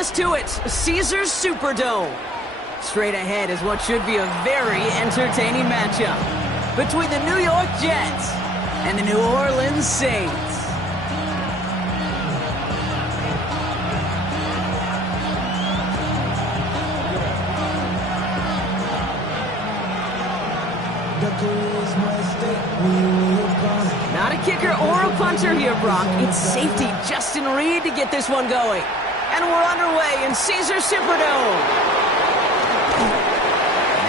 us to it, Caesars Superdome. Straight ahead is what should be a very entertaining matchup between the New York Jets and the New Orleans Saints. Not a kicker or a punter here, Brock. It's safety Justin Reed to get this one going. And we're underway in Caesars Superdome.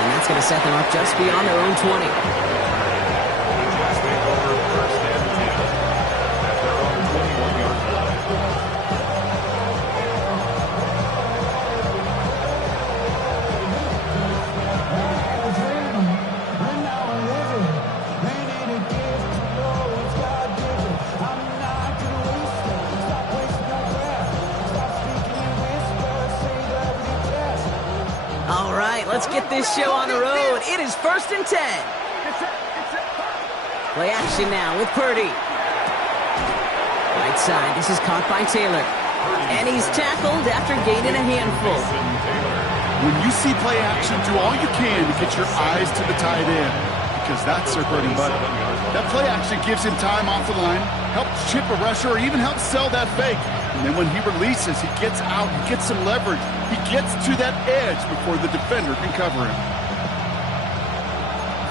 And that's going to set them up just beyond their own 20. All right, let's get this show on the road. It is 1st and 10. Play action now with Purdy. Right side, this is caught by Taylor. And he's tackled after gaining a handful. When you see play action, do all you can to get your eyes to the tight end, because that's their bread and butter. That play action gives him time off the line, helps chip a rusher, or even helps sell that fake. And then when he releases, he gets out, he gets some leverage. He gets to that edge before the defender can cover him.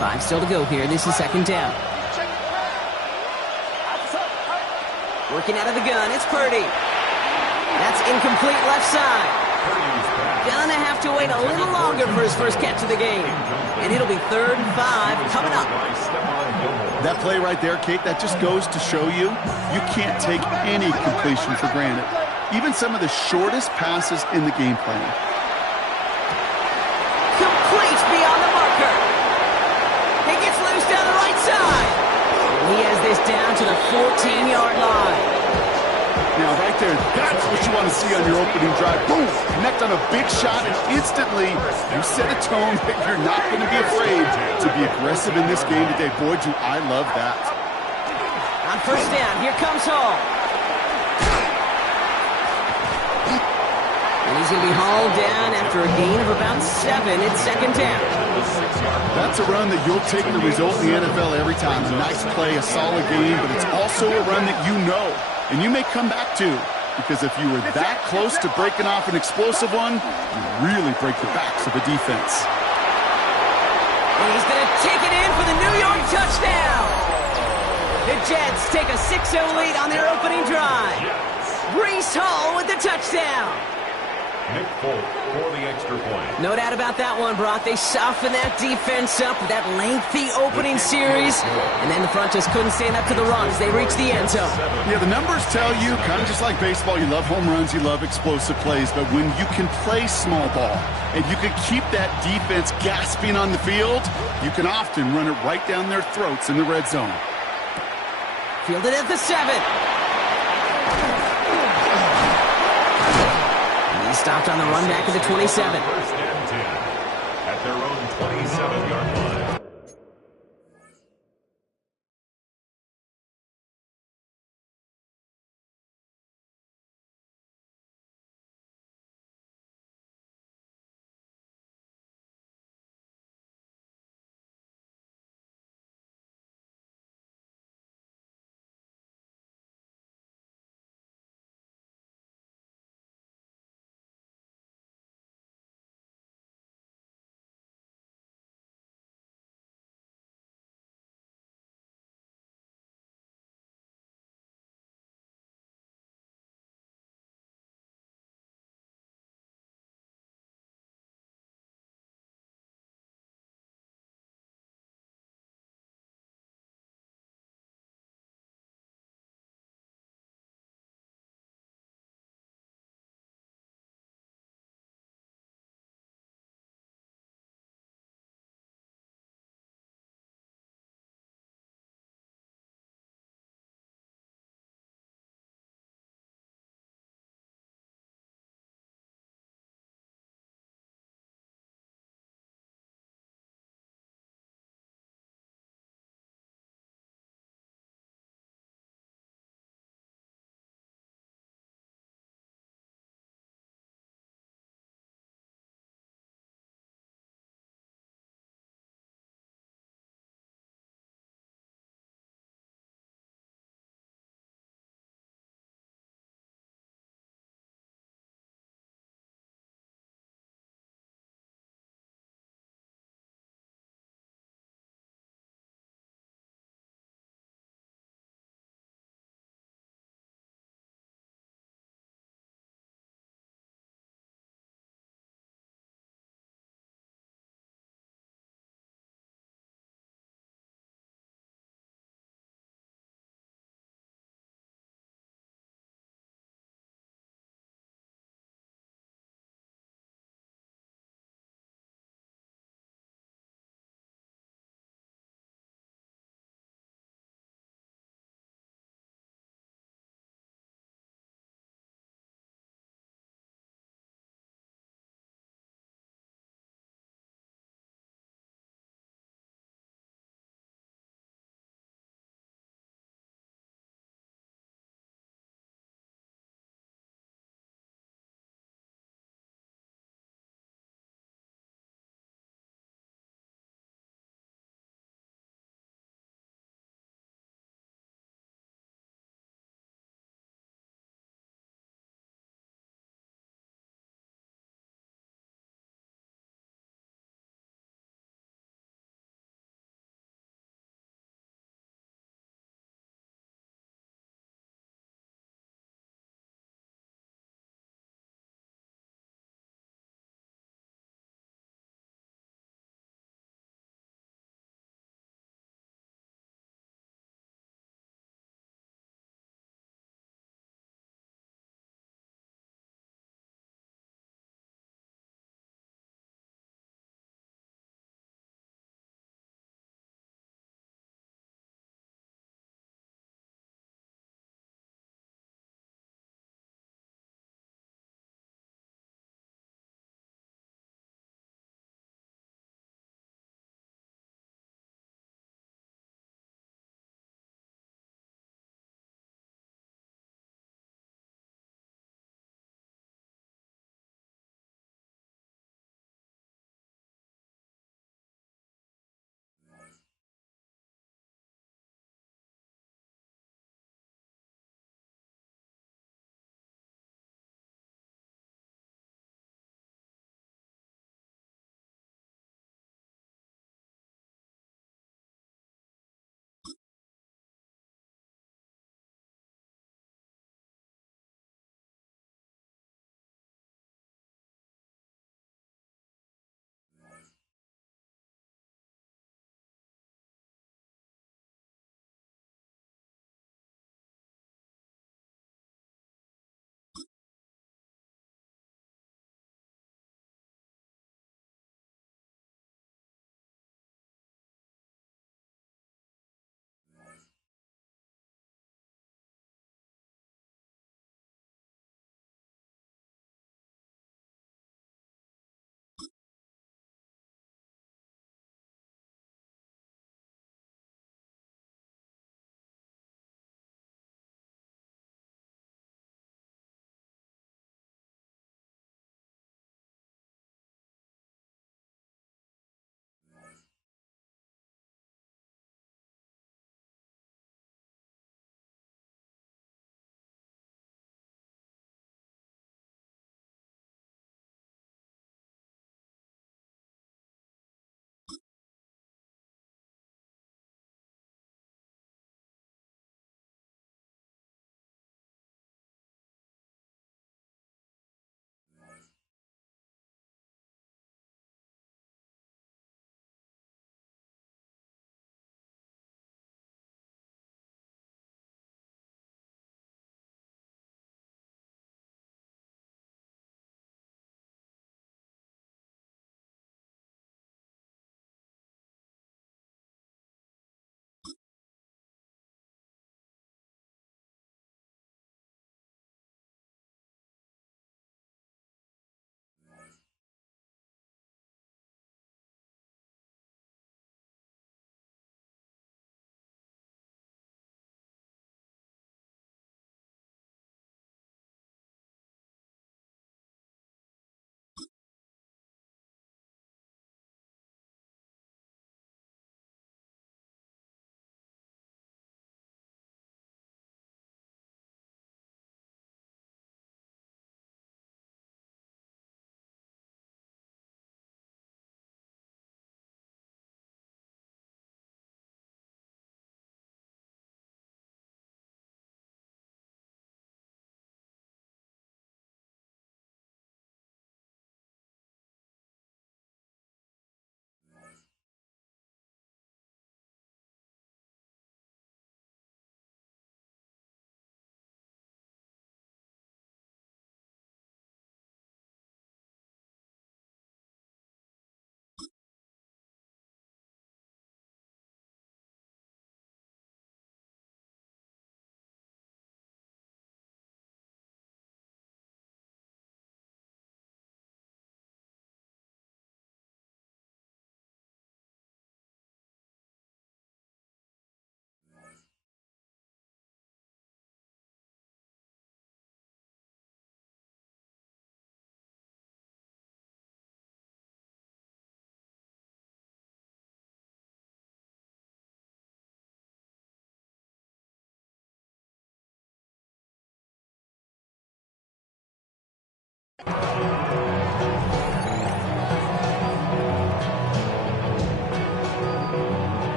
5 still to go here. This is 2nd down. Working out of the gun, it's Purdy. That's incomplete left side. Gonna have to wait a little longer for his first catch of the game. And it'll be 3rd and 5 coming up. That play right there, Kate, that just goes to show you can't take any completion for granted. Even some of the shortest passes in the game plan. Complete beyond the marker. He gets loose down the right side. He has this down to the 14-yard line. Now, right there, that's what you want to see on your opening drive. Boom! Connect on a big shot, and instantly you set a tone that you're not going to be afraid to be aggressive in this game today. Boy, do I love that. On 1st down, here comes Hall. And he's going to be hauled down after a gain of about 7. It's 2nd down. That's a run that you'll take the result in the NFL every time. A nice play, a solid game, but it's also a run that you know. And you may come back to, because if you were that close to breaking off an explosive one, you really break the backs of a defense. And he's going to take it in for the New York touchdown. The Jets take a 6-0 lead on their opening drive. Breece Hall with the touchdown. Nick Folk for the extra point. No doubt about that one, Brock. They softened that defense up with that lengthy opening series, and then the front just couldn't stand up to the runs. They reached the end zone. Yeah, the numbers tell you, kind of just like baseball, you love home runs, you love explosive plays, but when you can play small ball and you can keep that defense gasping on the field, you can often run it right down their throats in the red zone. Fielded at the 7. He stopped on the run back at the 27. 1st and 10 at their own 27-yard line.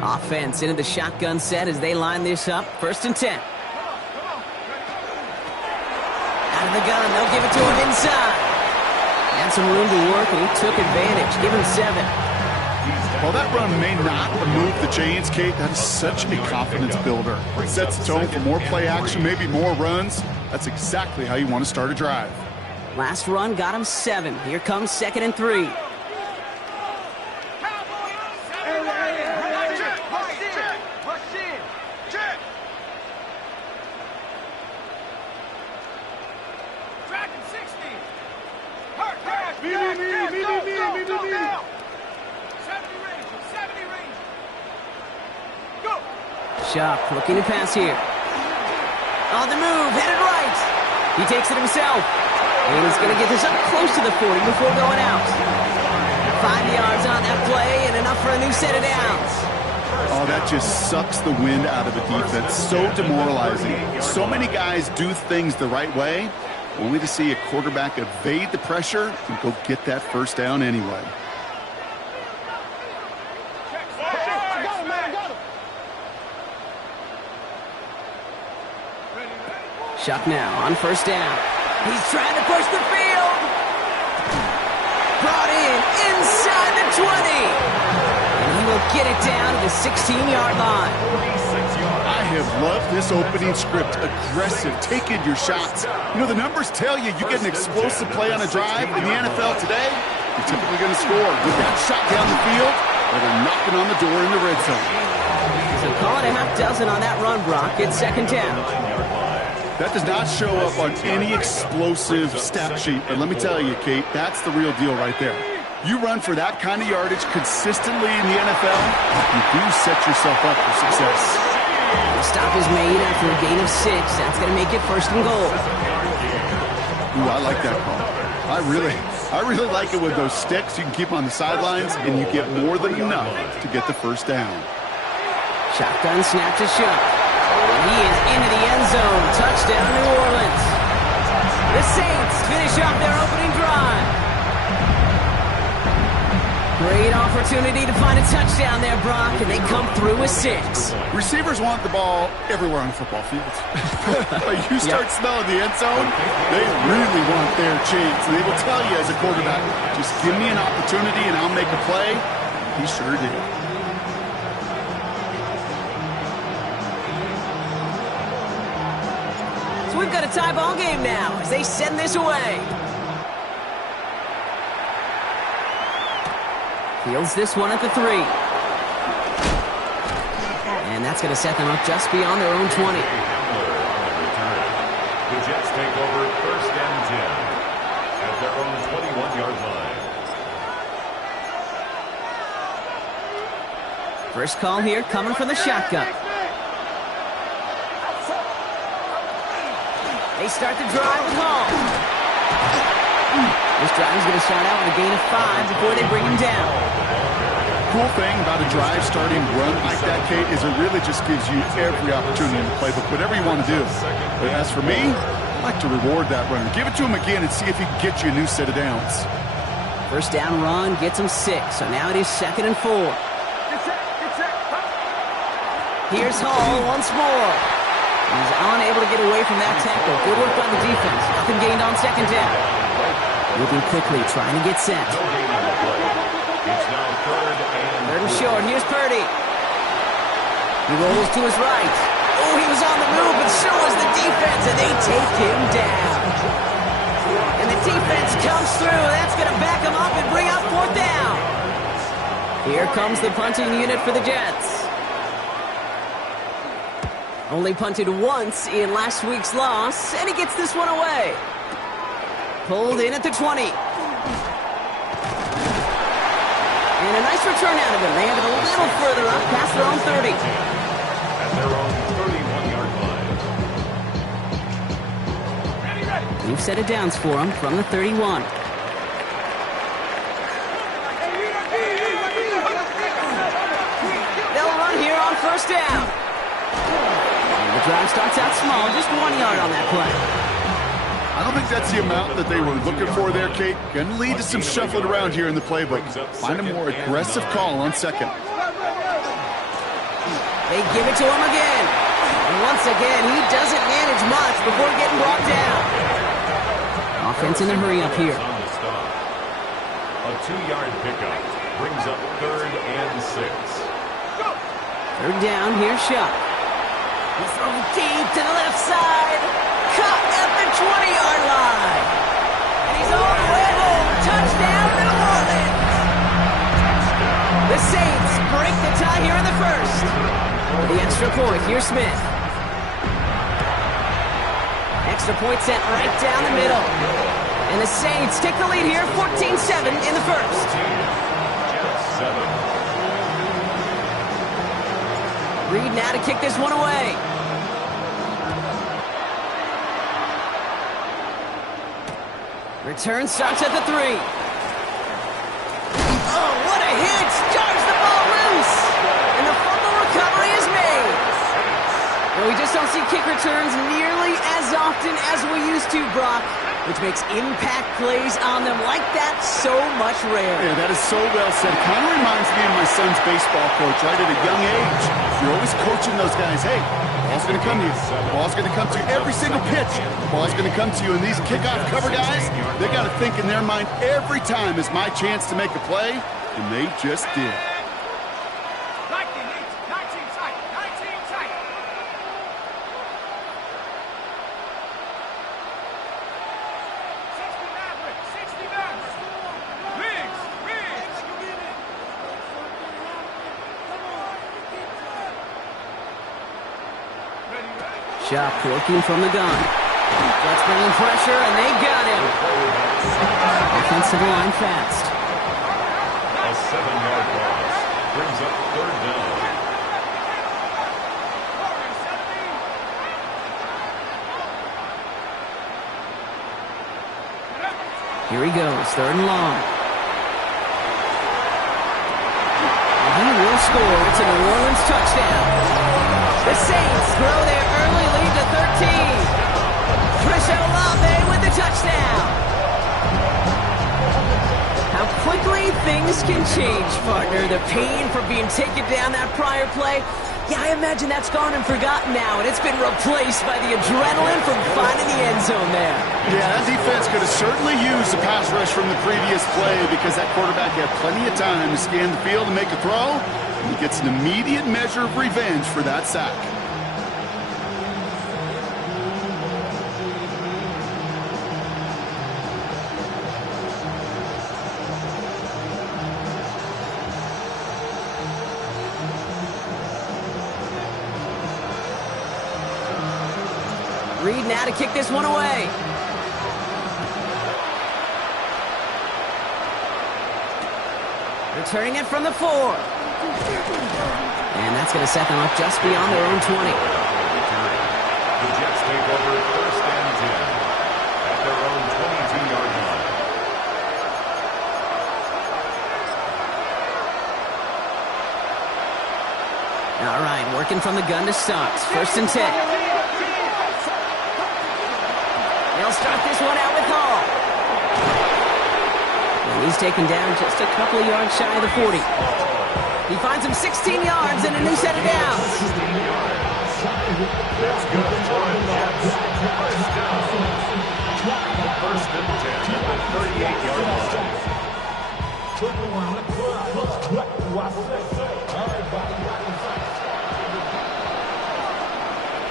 Offense into the shotgun set as they line this up. 1st and 10. Out of the gun, they'll give it to him inside. Had some room to work, and he took advantage. Give him 7. Well, that run may not remove the chains, Kate. That is such a confidence builder. It sets the tone for more play action, maybe more runs. That's exactly how you want to start a drive. Last run got him 7. Here comes 2nd and 3. Shuck looking to pass here. On the move, headed right. He takes it himself. And he's going to get this up close to the 40 before going out. 5 yards on that play and enough for a new set of downs. Oh, that just sucks the wind out of a defense. So demoralizing. So many guys do things the right way, only to see a quarterback evade the pressure and go get that 1st down anyway. Shuck now on 1st down. He's trying to push the field. Brought in inside the 20. And he will get it down to the 16-yard line. I have loved this opening script. Aggressive, taking your shots. You know, the numbers tell you get an explosive play on a drive in the NFL today, you're typically going to score. With that shot down the field, or they're knocking on the door in the red zone. So call it a half dozen on that run, Brock. It's 2nd down. That does not show up on any explosive stat sheet, but let me tell you, Kate, that's the real deal right there. You run for that kind of yardage consistently in the NFL, you do set yourself up for success. The stop is made after a gain of 6. That's going to make it 1st and goal. Ooh, I like that call. I really like it with those sticks. You can keep on the sidelines, and you get more than enough to get the 1st down. Shotgun snap to Shuck. He is into the end zone. Touchdown, New Orleans. The Saints finish off their opening drive. Great opportunity to find a touchdown there, Brock, and they come through with 6. Receivers want the ball everywhere on the football field. But you start smelling the end zone, they really want their chance. And they will tell you as a quarterback, just give me an opportunity and I'll make a play. He sure did. We've got a tie ball game now as they send this away. Fields this one at the 3. And that's going to set them up just beyond their own 20. The Jets take over 1st and 10 at their own 21-yard line. First call here coming from the shotgun. They start the drive with Hall. This drive is going to start out with a gain of 5 before they bring him down. Cool thing about a drive starting run like that, Kate, is it really just gives you every opportunity in the playbook, whatever you want to do. But as for me, I like to reward that runner. Give it to him again and see if he can get you a new set of downs. 1st down run gets him 6, so now it is 2nd and 4. Here's Hall once more. He's unable to get away from that tackle. Good work by the defense. Nothing gained on 2nd down. Moving quickly, trying to get set. It's now 3rd and short. Here's Purdy. He rolls to his right. Oh, he was on the move, but so was the defense, and they take him down. And the defense comes through. That's going to back him up and bring up 4th down. Here comes the punting unit for the Jets. Only punted once in last week's loss, and he gets this one away. Pulled in at the 20. And a nice return out of him. They have it a little further up past their own 30. At their own 31-yard line. New set of downs for him from the 31. They'll run here on 1st down. The drive starts out small, just 1 yard on that play. I don't think that's the amount that they were looking for there, Kate. Going to lead to some shuffling around here in the playbook. Find a more aggressive call on second. They give it to him again. And once again, he doesn't manage much before getting brought down. Offense in a hurry up here. A 2-yard pickup brings up 3rd and 6. 3rd down, here's Shuck. He's thrown deep to the left side. Caught at the 20-yard line. And he's all the way home. Touchdown, New Orleans. The Saints break the tie here in the first. For the extra point, here's Smith. Extra point sent right down the middle. And the Saints take the lead here, 14-7 in the first. Reed now to kick this one away. Return starts at the 3. Oh, what a hit! Jars the ball loose! And the fumble recovery is made. Well, we just don't see kick returns nearly as often as we used to, Brock, which makes impact plays on them like that so much rarer. Yeah, that is so well said. Kind of reminds me of my son's baseball coach, right? At a young age, you're always coaching those guys. Hey, the ball's going to come to you. The ball's going to come to you every single pitch. The ball's going to come to you. And these kickoff cover guys, they got to think in their mind every time is my chance to make a play, and they just did. Shuck working from the gun. That's bringing pressure, and they got him. Offensive line fast. A 7-yard loss brings up 3rd down. Here he goes, 3rd and long. And he will score. It's a New Orleans touchdown. The Saints throw their early lead to 13. Chris Olave with the touchdown. How quickly things can change, partner. The pain for being taken down that prior play, yeah, I imagine that's gone and forgotten now, and it's been replaced by the adrenaline from finding the end zone there. Yeah, that defense could have certainly used the pass rush from the previous play because that quarterback had plenty of time to scan the field and make a throw. He gets an immediate measure of revenge for that sack. Reed now to kick this one away. Returning it from the 4. And that's going to set them up just beyond their own 20. The Jets take over 1st and 10 at their own 22-yard line. All right, working from the gun to start. 1st and 10. They'll start this one out with Hall. And he's taken down just a couple of yards shy of the 40. He finds him 16 yards and a new set of downs. That's good for the Jets. 1st down. 1st and 10 at the 38-yard line.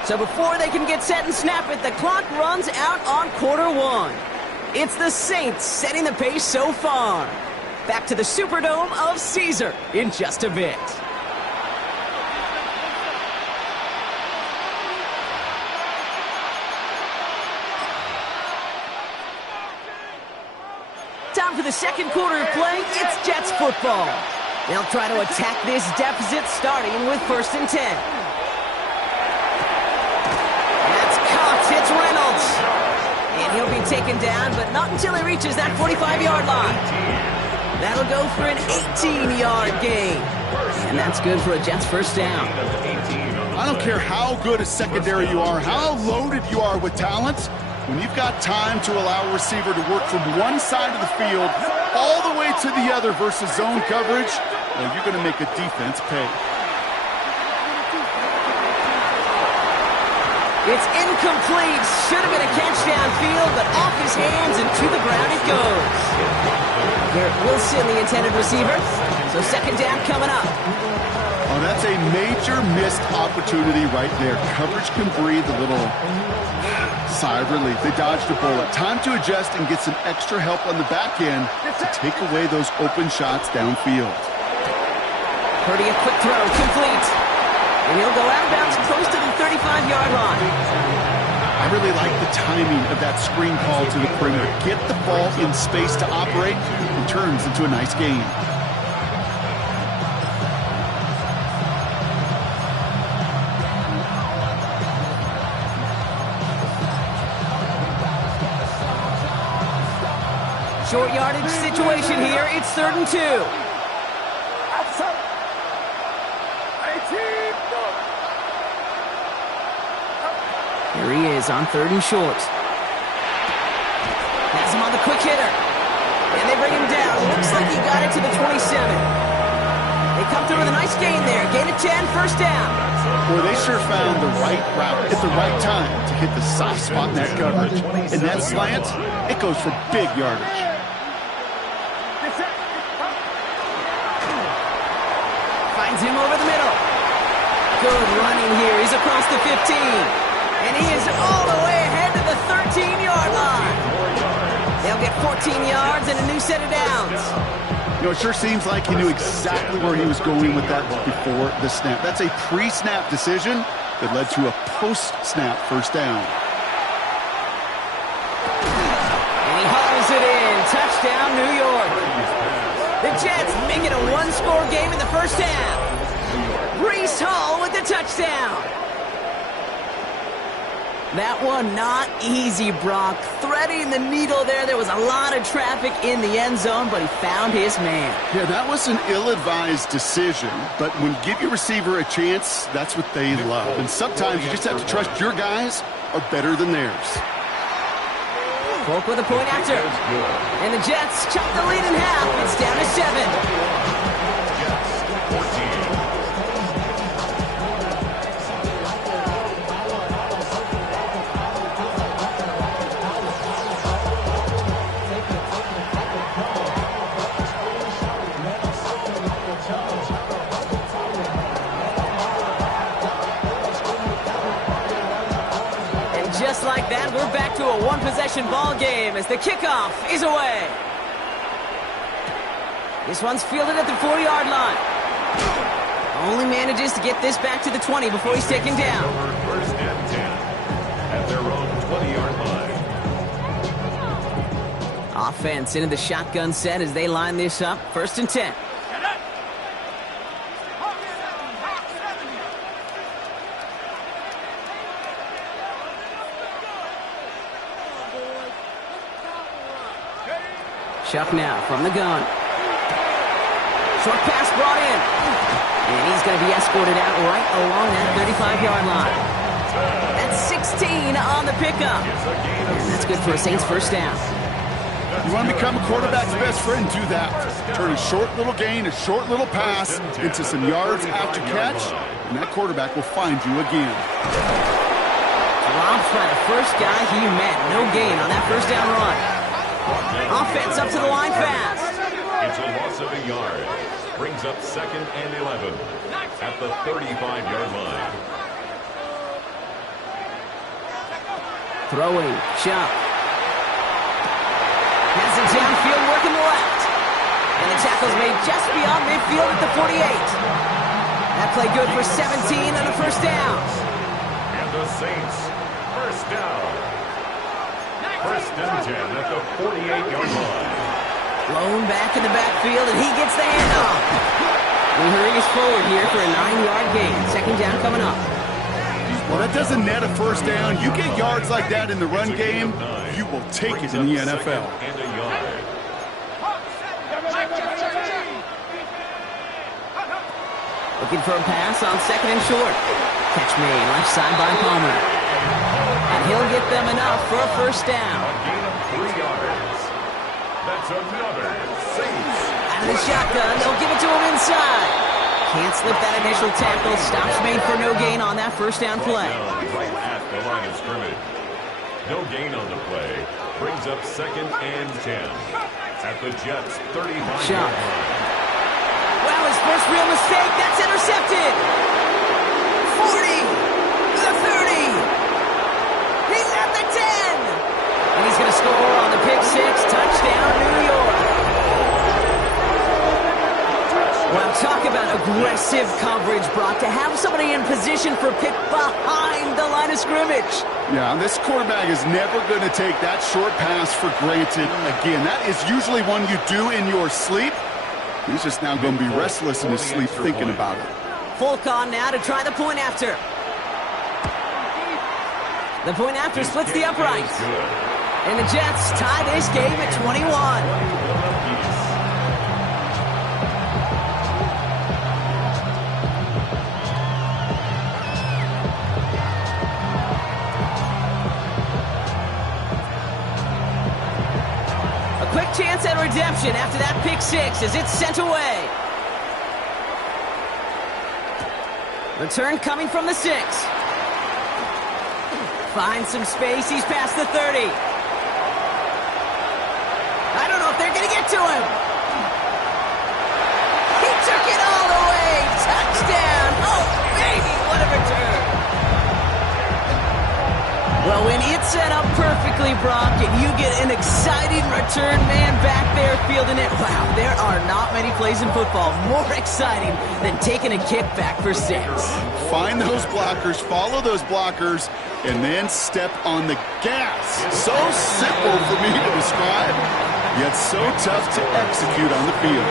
So before they can get set and snap it, the clock runs out on quarter 1. It's the Saints setting the pace so far. Back to the Superdome of Caesar in just a bit. Time for the second quarter of play. It's Jets football. They'll try to attack this deficit starting with 1st and 10. That's caught. It's Reynolds. And he'll be taken down, but not until he reaches that 45-yard line. That'll go for an 18-yard gain. And that's good for a Jets 1st down. I don't care how good a secondary you are, how loaded you are with talent. When you've got time to allow a receiver to work from one side of the field all the way to the other versus zone coverage, well, you're going to make a defense pay. It's incomplete. Should have been a catch downfield, but off his hands and to the ground it goes. Garrett Wilson, the intended receiver. So second down coming up. Oh, that's a major missed opportunity right there. Coverage can breathe a little sigh of relief. They dodged a bullet. Time to adjust and get some extra help on the back end to take away those open shots downfield. Purdy, a quick throw, complete. And he'll go out of bounds close to the 35-yard line. I really like the timing of that screen call to the perimeter. Get the ball in space to operate and turns into a nice gain. Short yardage situation here. It's 3rd and 2. Here he is on 3rd and short. Has him on the quick hitter. And they bring him down. Looks like he got it to the 27. They come through with a nice gain there. Gain of 10, first down. Boy, they sure found the right route at the right time to hit the soft spot in that coverage. And that slant, it goes for big yardage. Finds him over the middle. Good running here. He's across the 15. And he is all the way ahead to the 13-yard line. They'll get 14 yards and a new set of downs. You know, it sure seems like he knew exactly where he was going with that before the snap. That's a pre-snap decision that led to a post-snap first down. And he hauls it in. Touchdown, New York. The Jets make it a one-score game in the first half. Breece Hall with the touchdown. That one not easy, Brock. Threading the needle there. There was a lot of traffic in the end zone, but he found his man. Yeah, that was an ill-advised decision, but when you give your receiver a chance, that's what they love. And sometimes you just have to trust your guys are better than theirs. Folk with a point after. And the Jets chop the lead in half. It's down to 7. Just like that, we're back to a one-possession ball game as the kickoff is away. This one's fielded at the 40-yard line. Only manages to get this back to the 20 before he's taken down. First and 10 at their own 20-yard line. Offense into the shotgun set as they line this up. 1st and 10. Chuck now from the gun. Short pass brought in. And he's going to be escorted out right along that 35-yard line. That's 16 on the pickup. And that's good for a Saints first down. You want to become a quarterback's best friend, do that. Turn a short little gain, a short little pass into some yards after catch, and that quarterback will find you again. Dropped by the first guy he met. No gain on that first down run. Offense up to the line fast. It's a loss of a yard. Brings up 2nd and 11 at the 35-yard line. Throwing, Chuck. Has it downfield, working the left. And the tackle's made just beyond midfield at the 48. That play good for 17 on the first down. And the Saints, first down. 1st and 10 at the 48-yard line. Blown back in the backfield, and he gets the handoff. We hurry us forward here for a 9-yard gain. 2nd down coming up. Well, that doesn't net a first down. You get yards like that in the run game, you will take it in the NFL. And a yard. Looking for a pass on 2nd and short. Catch made, left side by Palmer. And he'll get them enough for a first down. A gain of 3 yards. That's another Saints. Out of the shotgun, they'll give it to him inside. Can't slip that initial tackle. Stops made for no gain on that first down play. Right at the line of scrimmage. No gain on the play. Brings up 2nd and 10. At the Jets' 35-yard line. Wow, his first real mistake. That's intercepted. 40. The 30. He's at the 10. And he's going to score on the pick six. Touchdown, New York. Well, talk about aggressive coverage, Brock. To have somebody in position for pick behind the line of scrimmage. Yeah, this quarterback is never going to take that short pass for granted. Again, that is usually one you do in your sleep. He's just now going to be restless in his sleep thinking about it. Full con now to try the point after. The point after splits the uprights. And the Jets tie this game at 21. Quick chance at redemption after that pick six as it's sent away. Return coming from the 6. Finds some space. He's past the 30. I don't know if they're going to get to him. He took it all the way. Touchdown. Oh, baby, what a return. Well, when it's set up perfectly, Brock, and you get an exciting return man back there fielding it, wow, there are not many plays in football more exciting than taking a kick back for 6. Find those blockers, follow those blockers, and then step on the gas. So simple for me to describe, yet so tough to execute on the field.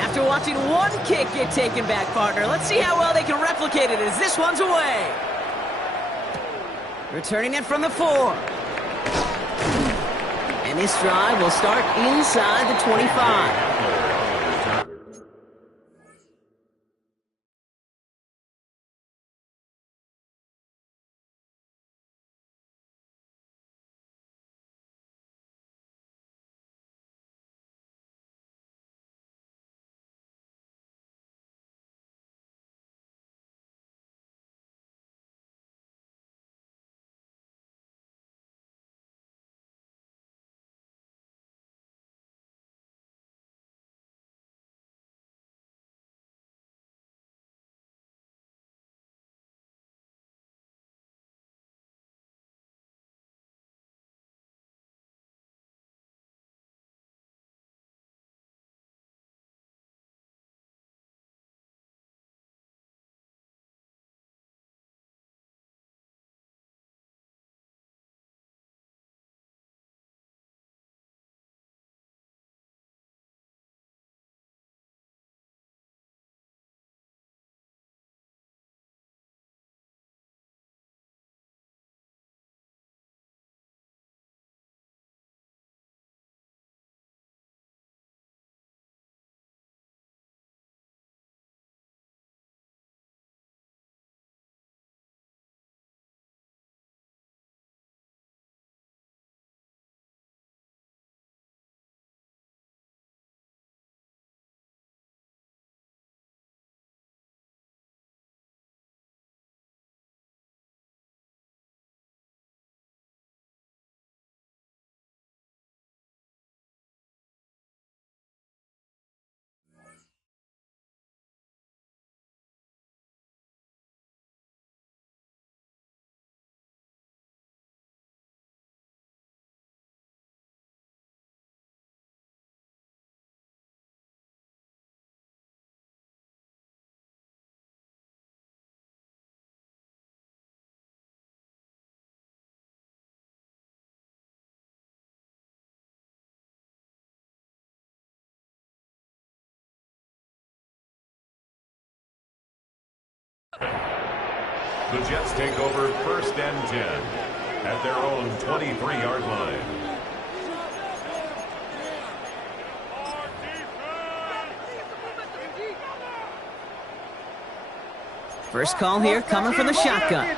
After watching one kick get taken back, partner, let's see how well they can replicate it as this one's away. Returning it from the 4. And this drive will start inside the 25. The Jets take over 1st and 10 at their own 23-yard line. First call here coming from the shotgun.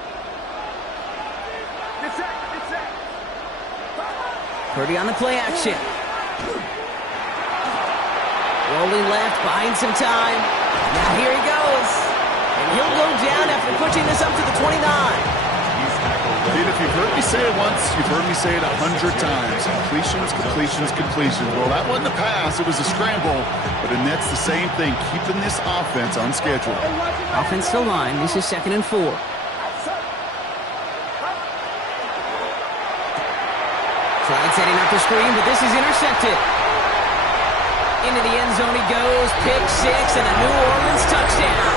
Purdy on the play action. Rolling left, buying some time. Now here he goes. And he'll go down after pushing this up to the 29. Dude, if you've heard me say it once, you've heard me say it 100 times. Completions, completions, completions. Well, that wasn't a pass. It was a scramble. But and that's the same thing, keeping this offense on schedule. Offense to line. This is 2nd and 4. Tried setting up the screen, but this is intercepted. Into the end zone he goes. Pick 6 and a New Orleans touchdown.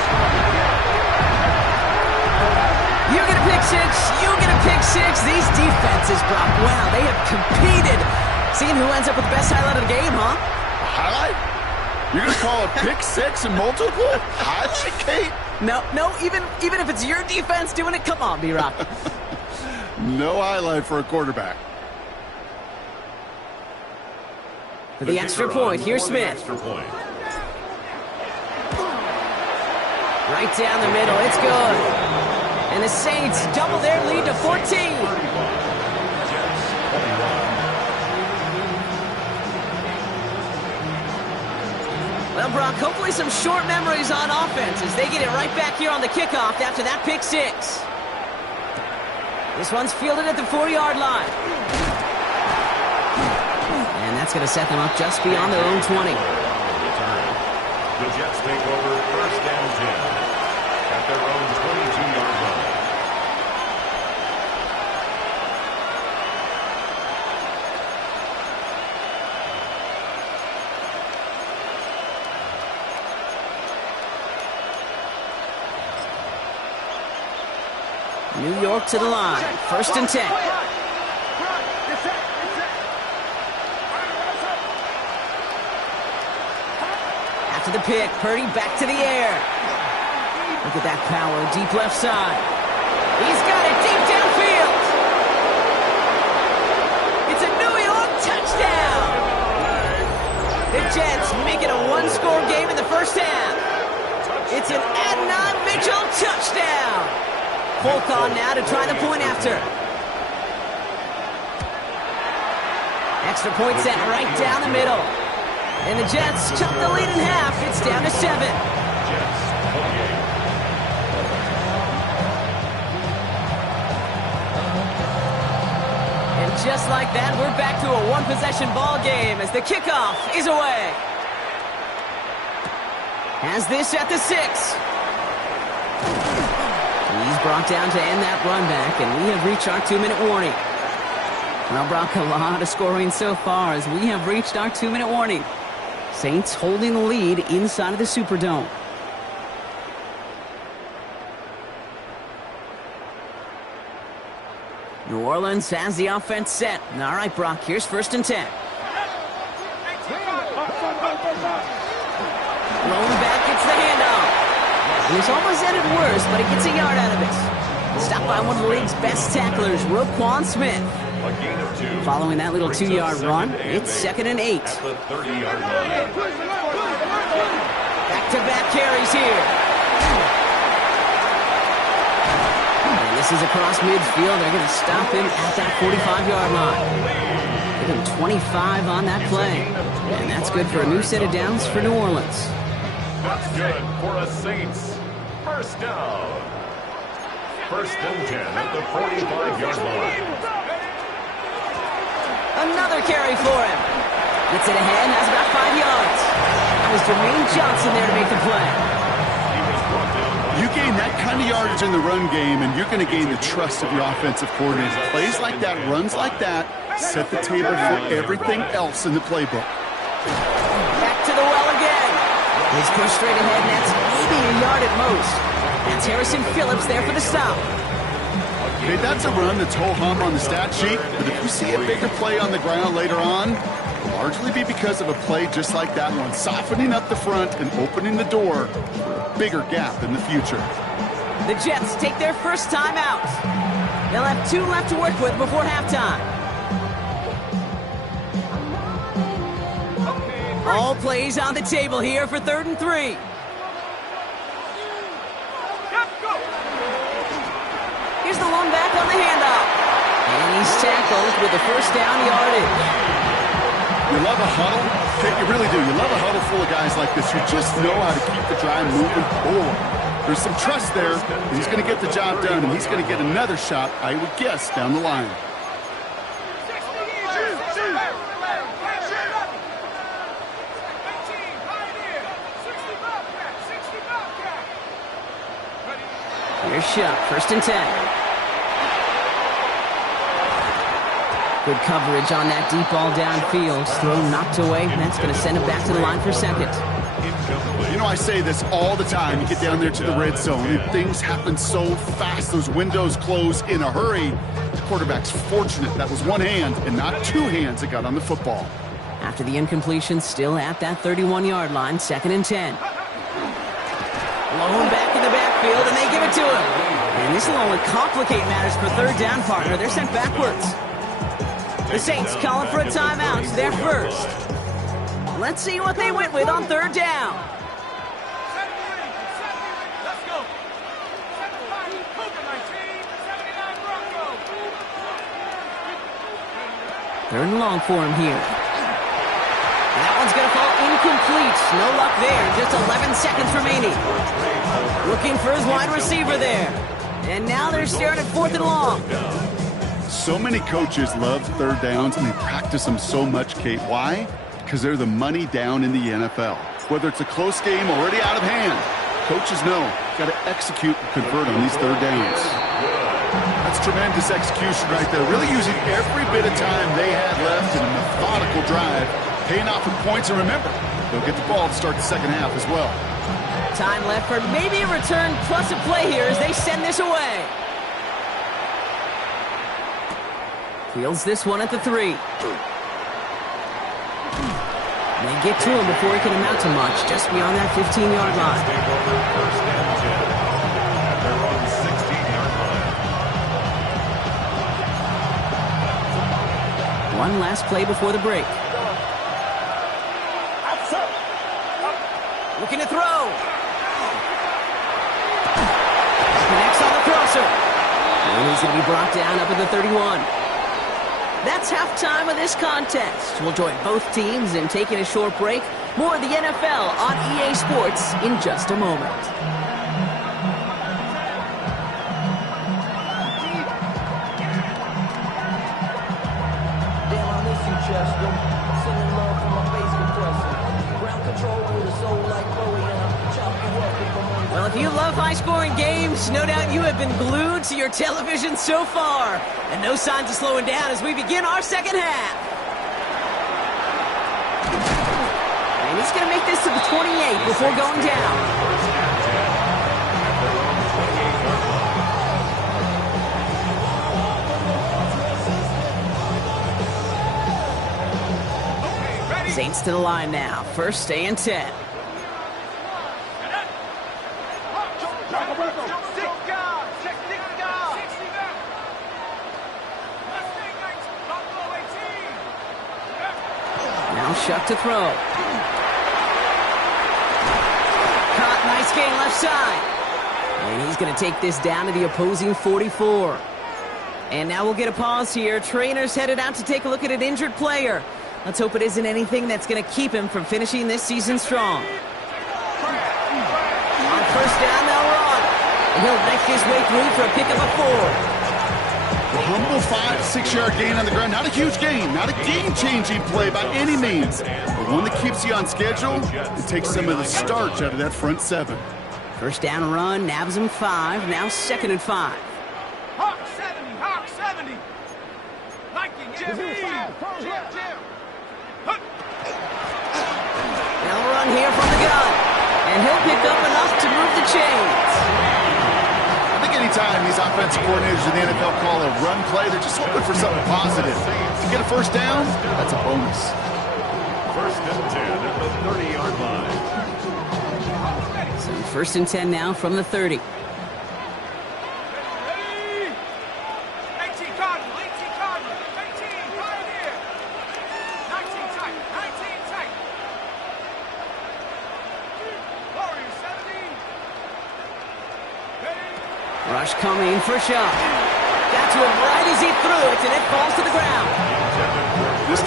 You get a pick 6. You get a pick 6. These defenses, Brock, wow, they have competed. Seeing who ends up with the best highlight of the game, huh? Highlight? You're going to call a pick 6 and multiple? Highlight, Kate? No, even if it's your defense doing it, come on, B-Rock. No highlight for a quarterback. For the extra point, here's Smith. Right down the middle, it's good. And the Saints double their lead to 14. Well, Brock, hopefully some short memories on offense as they get it right back here on the kickoff after that pick 6. This one's fielded at the 4-yard line. And that's going to set them up just beyond their own 20. The Jets take over 1st and 10 at their own 22-yard line. New York to the line. 1st and 10. After the pick, Purdy back to the air. Look at that power, deep left side. He's got it deep downfield. It's a New York touchdown. The Jets make it a one-score game in the first half. It's an Adnan Mitchell touchdown. Folk on now to try the point after. Extra point set right down the middle. And the Jets chop the lead in half. It's down to 7. And just like that, we're back to a one-possession ball game as the kickoff is away. Has this at the 6. He's brought down to end that run back, and we have reached our 2-minute warning. Well, Brock, a lot of scoring so far as we have reached our 2-minute warning. Saints holding the lead inside of the Superdome. New Orleans has the offense set. All right, Brock, here's 1st and 10. Rolling back, gets the handoff. And it's almost ended worse, but he gets a yard out of it. Stopped by one of the league's best tacklers, Roquan Smith. A gain of 2. Following that little 2-yard run, it's 2nd and 8. At the 30-yard line. Back-to-back carries here. And this is across midfield. They're going to stop him at that 45-yard line. Give him 25 on that play. And that's good for a new set of downs for New Orleans. That's good for a Saints first down. 1st and 10 at the 45-yard line. Another carry for him. Gets it ahead, has about 5 yards. That was Jermaine Johnson there to make the play. You gain that kind of yardage in the run game, and you're going to gain the trust of your offensive coordinator. Plays like that, runs like that, set the table for everything else in the playbook. Back to the well again. He's pushed straight ahead, and that's maybe a yard at most. That's Harrison Phillips there for the stop. Okay, that's a run that's ho-hum on the stat sheet, but if you see a bigger play on the ground later on, it'll largely be because of a play just like that one, softening up the front and opening the door for a bigger gap in the future. The Jets take their first time out. They'll have 2 left to work with before halftime. All plays on the table here for 3rd and 3. Here's the one back on the handoff. And he's tackled with the first down yardage. You love a huddle? Okay, you really do. You love a huddle full of guys like this. You just know how to keep the drive moving forward. There's some trust there. He's going to get the job done, and he's going to get another shot, I would guess, down the line. Here's shot, 1st and 10. Good coverage on that deep ball downfield. Throw knocked away. That's going to send him back to the line for 2nd. You know, I say this all the time. You get down there to the red zone, and things happen so fast. Those windows close in a hurry. The quarterback's fortunate that was one hand and not two hands that got on the football. After the incompletion, still at that 31-yard line, 2nd and 10. Blown back in the backfield, and they give it to him. And this will only complicate matters for 3rd down, partner. They're sent backwards. The Saints calling for a timeout. They're first. Let's see what they went with on 3rd down. Third and long for him here. That one's going to fall incomplete. No luck there. Just 11 seconds remaining. Looking for his wide receiver there. And now they're staring at 4th and long. So many coaches love 3rd downs, and they practice them so much, Kate. Why? Because they're the money down in the NFL. Whether it's a close game already out of hand, coaches know got to execute and convert on these 3rd downs. That's tremendous execution right there. Really using every bit of time they had left in a methodical drive, paying off with points. And remember, they'll get the ball to start the 2nd half as well. Time left for maybe a return plus a play here as they send this away. Fields this one at the 3. They get to him before he can amount to much, just beyond that 15-yard line. One last play before the break. Looking to throw. Connects on the crosser. And he's going to be brought down up at the 31. That's halftime of this contest. We'll join both teams in taking a short break. More of the NFL on EA Sports in just a moment. Damn, I miss you, Chester. Sending love from my bass compressor. Ground control with a soul like Chloe, and I'll chop you up with my money. Well, if you love high-scoring games, no doubt you have been glued to your television so far. And no signs of slowing down as we begin our 2nd half. And he's going to make this to the 28 before going down. Saints to the line now. 1st and 10. Now Shuck to throw. Caught, nice gain left side. And he's going to take this down to the opposing 44. And now we'll get a pause here. Trainers headed out to take a look at an injured player. Let's hope it isn't anything that's going to keep him from finishing this season strong. On 1st down, they'll run. And he'll make his way through for a pickup of 4. A humble 5-6-yard gain on the ground. Not a huge gain, not a game-changing play by any means, but one that keeps you on schedule and takes some of the starch out of that front 7. 1st down run, nabs him 5, now 2nd and 5. Hawk 70, Hawk 70. Liking Jim. They'll run here from the gun, and he'll pick up enough to move the chains. I think anytime these offensive coordinators in the NFL call a run play, they're just hoping for something positive. To get a 1st down, that's a bonus. 1st and 10 at the 30-yard line. So 1st and 10 now from the 30. 18 Cardinal, 18 Cardinal, 18 Pioneer. 19 tight, 19 tight. Warriors 70. Rush coming for shot. Got to him right as he threw it, and it falls to the ground. This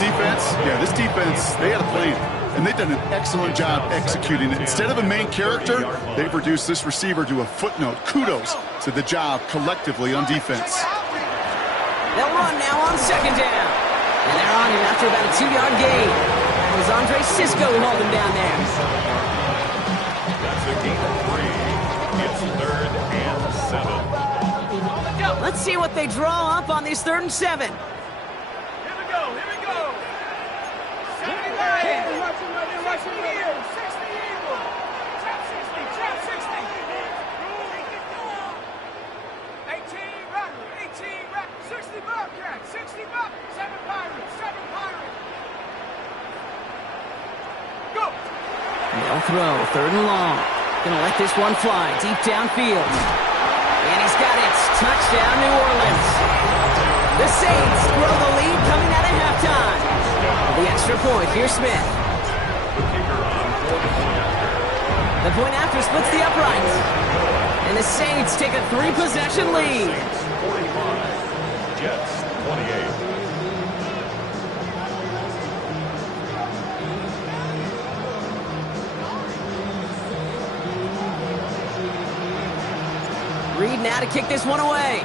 defense, they had a plan, and they've done an excellent job executing it. Instead of a main character, they've reduced this receiver to a footnote. Kudos to the job collectively on defense. They'll run now on second down. And they're on him after about a 2-yard gain. That was Andre Cisco who held him down there. That's a gain of 3. It's 3rd and 7. Let's see what they draw up on these 3rd and 7. Here we go. 79. Rushing here. 60 Eagle. Trap 60. 18 Rattler. 60 Bobcat. 60 Buck. 7 Pirates. Go. They'll throw, 3rd and long. Gonna let this one fly deep downfield. And he's got it. Touchdown, New Orleans. The Saints grow the lead coming out of halftime. The extra point, here's Smith. The point after splits the uprights. And the Saints take a 3-possession lead. 45. Jets 28. Reed now to kick this one away.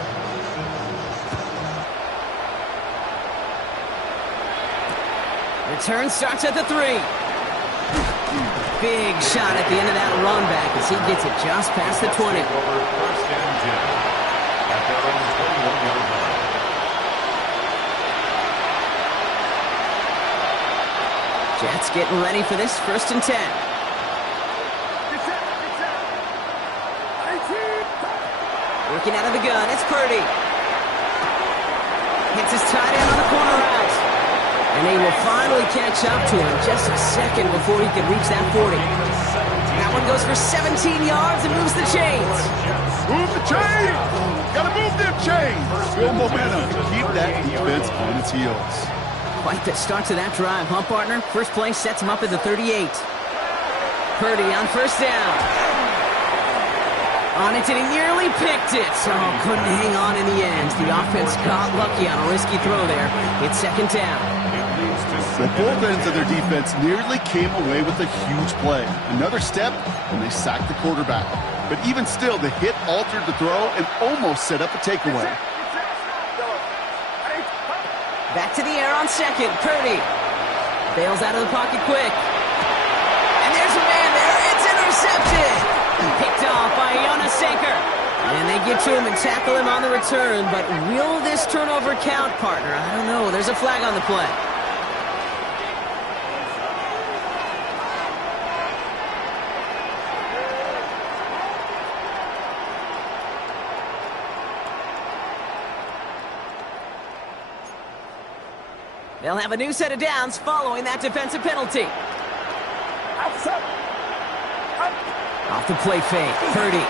Return starts at the 3. Big shot at the end of that run back as he gets it just past the 20. Over 1st and 10 at their own 21-yard line. Jets getting ready for this 1st and 10. Working out of the gun, it's Purdy. Hits his tight end on the corner out. And they will finally catch up to him just a second before he could reach that 40. That one goes for 17 yards and moves the chains. Move the chains! Gotta move them chains! Build momentum. Keep that defense on its heels. Quite the start to that drive, huh, partner? First play sets him up at the 38. Purdy on 1st down. On it, and he nearly picked it. So couldn't hang on in the end. The offense got lucky on a risky throw there. It's 2nd down. The both ends of their defense nearly came away with a huge play. Another step, and they sacked the quarterback. But even still, the hit altered the throw and almost set up a takeaway. Back to the air on 2nd. Purdy bails out of the pocket quick. And there's a man there. It's intercepted. Picked off by Jonas Sanker. And they get to him and tackle him on the return. But will this turnover count, partner? I don't know. There's a flag on the play. They'll have a new set of downs following that defensive penalty. Off the play fake, Purdy.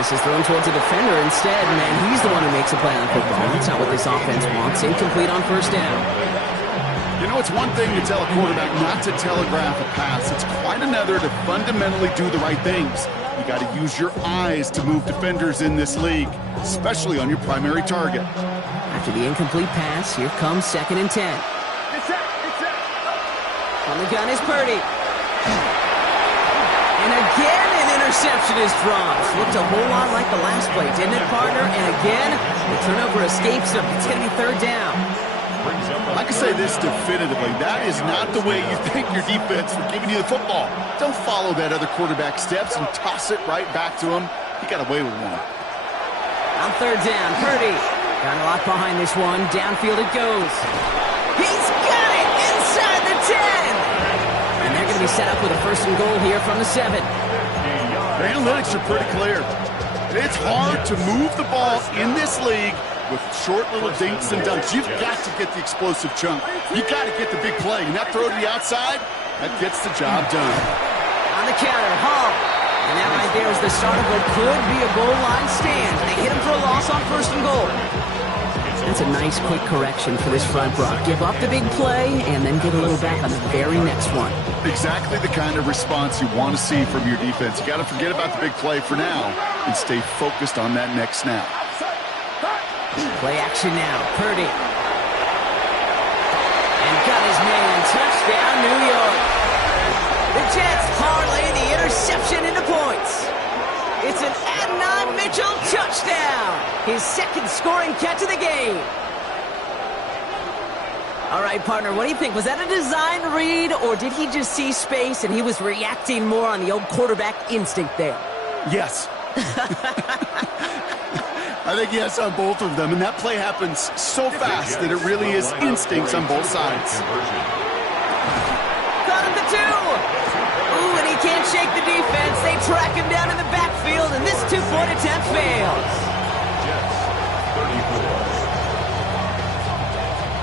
This is thrown towards a defender instead, and he's the one who makes a play on football. That's not what this offense wants. Incomplete on 1st down. You know, it's one thing to tell a quarterback not to telegraph a pass. It's quite another to fundamentally do the right things. You got to use your eyes to move defenders in this league, especially on your primary target. After the incomplete pass, here comes 2nd and 10. On the gun is Purdy. And again, an interception is dropped. Looked a whole lot like the last play, didn't it, partner? And again, the turnover escapes him. It's going to be 3rd down. I can say this definitively. That is not the way you thank your defense for giving you the football. Don't follow that other quarterback steps and toss it right back to him. He got away with one. On 3rd down, Purdy. Got a lot behind this one. Downfield it goes. He's got it inside the 10. And they're going to be set up with a 1st and goal here from the 7. The analytics are pretty clear. It's hard to move the ball in this league with short little dinks and dunks. You've got to get the explosive chunk. You've got to get the big play. And that throw to the outside, that gets the job done. On the counter, Hall. And that right there is the start of what could be a goal line stand. They hit him for a loss on 1st and goal. That's a nice quick correction for this front, Brock. Give up the big play and then get a little back on the very next one. Exactly the kind of response you want to see from your defense. You got to forget about the big play for now and stay focused on that next snap. Play action now. Purdy. And got his man. Touchdown, New York. The Jets parlay the interception into points. It's an Adnan Mitchell touchdown. His second scoring catch of the game. All right, partner, what do you think? Was that a design read, or did he just see space and he was reacting more on the old quarterback instinct there? Yes. I think yes on both of them, and that play happens so fast that it really is instincts on both sides. Got him to 2. Ooh, and he can't shake the defense. They track him down in the backfield, and this 2-point attempt fails. Jets, 34.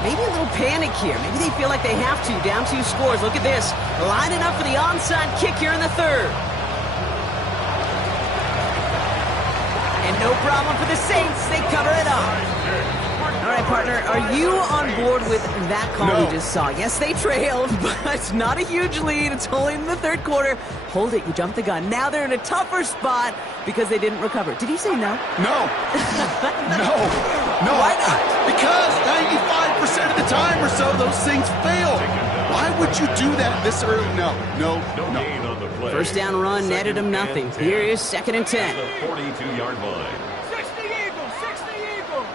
Maybe a little panic here. Maybe they feel like they have to. Down 2 scores. Look at this. Lining up for the onside kick here in the third. And no problem for the Saints. They cover it up. All right, partner, are you on board with that call we just saw? Yes, they trailed, but it's not a huge lead. It's only in the third quarter. Hold it. You jumped the gun. Now they're in a tougher spot because they didn't recover. Did you say no? No. No. Why not? Because 95% of the time or so, those things fail. Why would you do that this early? No. Gain on the play. First down run netted him nothing. Here is 2nd and 10. The 42-yard line. 60 Eagles, 60 Eagles.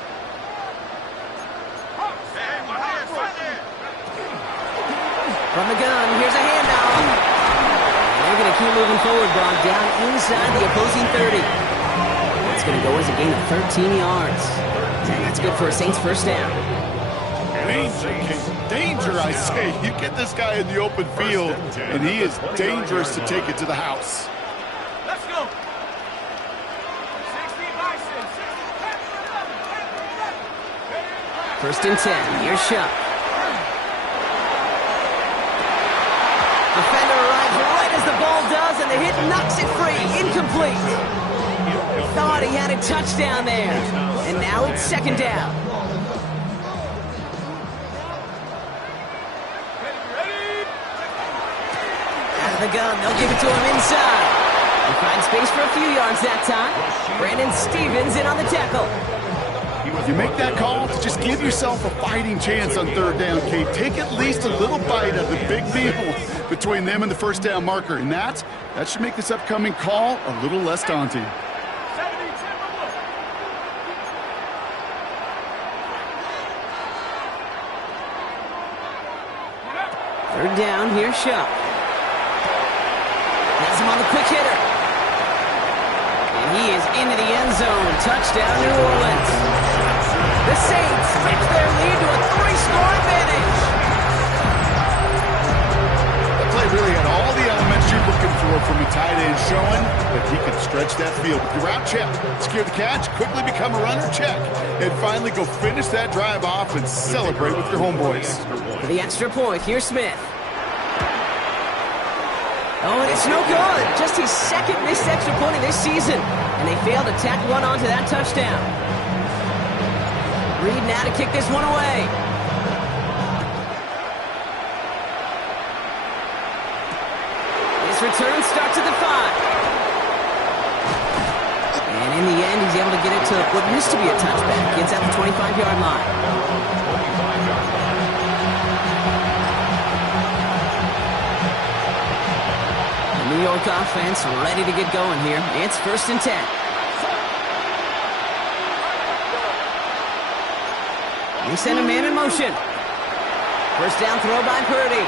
From the gun, here's a handoff. They're going to keep moving forward, Brock, down inside the opposing 30. It's going to go as a gain of 13 yards. And that's good for a Saints first down. Danger, I say. You get this guy in the open field, and he is dangerous to take it to the house. Let's go. 60 by 6. First and 10. Here's Shuck. Defender arrives right as the ball does, and the hit knocks it free. Incomplete. Thought he had a touchdown there. And now it's 2nd down. Out of the gun, they'll give it to him inside. He finds space for a few yards that time. Brandon Stevens in on the tackle. You make that call to just give yourself a fighting chance on 3rd down, Kate. Take at least a little bite of the big meal between them and the first down marker. And that should make this upcoming call a little less daunting. 3rd down, here's Shuck. Has him on the quick hitter. And he is into the end zone. Touchdown, New Orleans. The Saints take their lead to a 3-score advantage. That play really had all the elements you're looking for from a tight end, showing that he can stretch that field. With the route check, secure the catch, quickly become a runner check, and finally go finish that drive off and celebrate with your homeboys. For the extra point, here's Smith. Oh, and it's no good. Just his 2nd missed extra point of this season. And they failed to tack one onto that touchdown. Reed now to kick this one away. His return starts at the 5. And in the end, he's able to get it to what used to be a touchback. Gets at the 25-yard line. 25-yard line. New York offense ready to get going here. It's 1st and 10. They send a man in motion. First down throw by Purdy.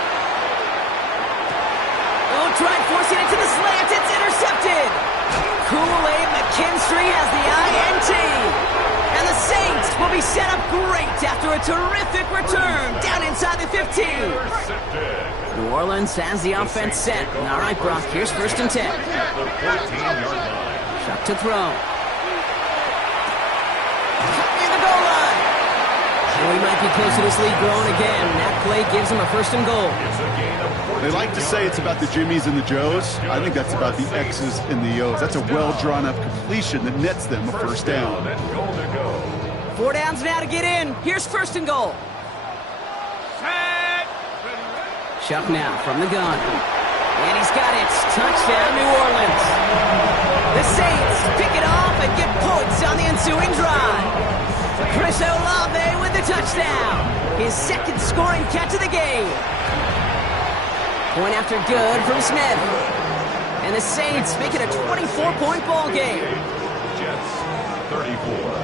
Oh, tried forcing it to the slant. It's intercepted. Kool-Aid McKinstry has the INT. And the Saints will be set up great after a terrific return down inside the 15. New Orleans has the offense set. All right, Brock, here's 1st and 10. The 14-yard line. Shot to throw. Near the goal line. And we might be close to this lead growing again. That play gives him a 1st and goal. It's a gain of 14. They like to say it's about the Jimmies and the Joes. I think that's about the X's and the O's. That's a well-drawn-up completion that nets them a 1st down. And goal to go. 4 downs now to get in. Here's first and goal. Set. Chuck now from the gun. And he's got it. Touchdown, New Orleans. The Saints pick it off and get points on the ensuing drive. Chris Olave with the touchdown. His second scoring catch of the game. Point after good from Smith. And the Saints make it a 24-point ball game. Jets 34.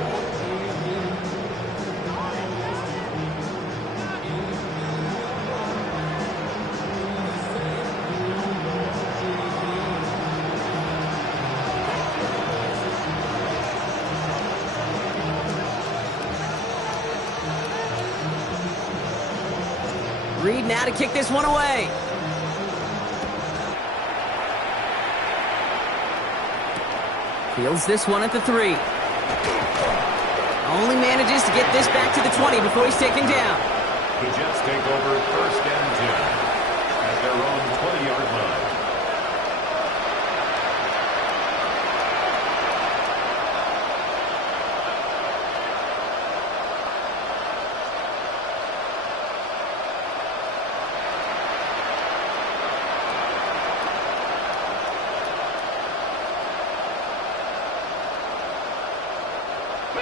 Reed now to kick this one away. Fields this one at the 3. Only manages to get this back to the 20 before he's taken down. The Jets take over first and 10 at their own 20-yard line.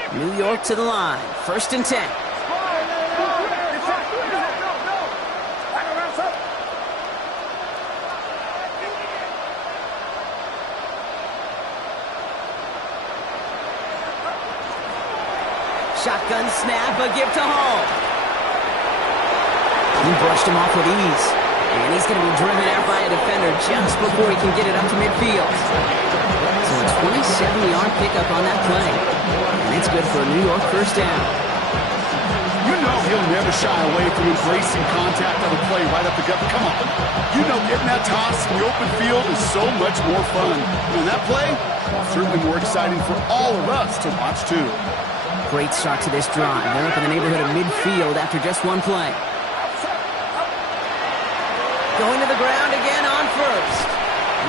New York to the line. First and 10. Shotgun snap, a give to Hall. He brushed him off with ease. And he's going to be driven out by a defender just before he can get it up to midfield. So a 27-yard pickup on that play. And it's good for a New York first down. You know he'll never shy away from embracing contact on a play right up the gut. Come on. You know getting that toss in the open field is so much more fun. And that play, certainly more exciting for all of us to watch too. Great start to this drive. They're up in the neighborhood of midfield after just one play. Going to the ground again on first.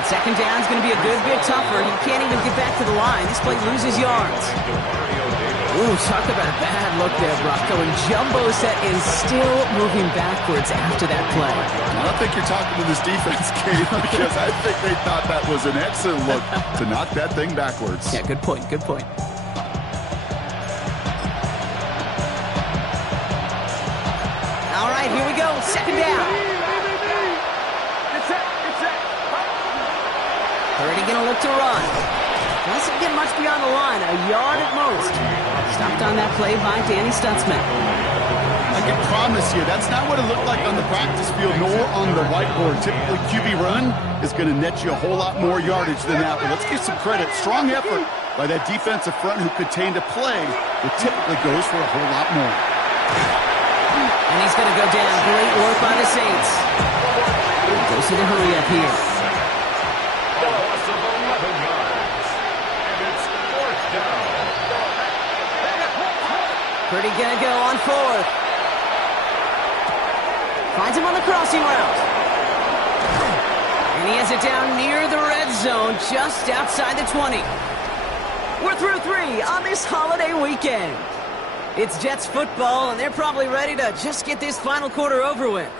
And second down is going to be a good bit tougher. He can't even get back to the line. This play loses yards. Ooh, talk about a bad look there, Brock. Going jumbo set and still moving backwards after that play. I don't think you're talking to this defense, Kate, because I think they thought that was an excellent look to knock that thing backwards. Yeah, good point, good point. All right, here we go. Second down. 30 going to look to run. Doesn't get much beyond the line, a yard at most. Stopped on that play by Danny Stutzman. I can promise you, that's not what it looked like on the practice field nor on the whiteboard. Typically, QB run is going to net you a whole lot more yardage than that. But let's give some credit. Strong effort by that defensive front who contained a play that typically goes for a whole lot more. And he's going to go down. Great work by the Saints. Goes to the hurry up here. A loss of 11 yards. And it's fourth down. Purdy going to go on fourth. Finds him on the crossing route. And he has it down near the red zone, just outside the 20. We're through 3 on this holiday weekend. It's Jets football, and they're probably ready to just get this final quarter over with.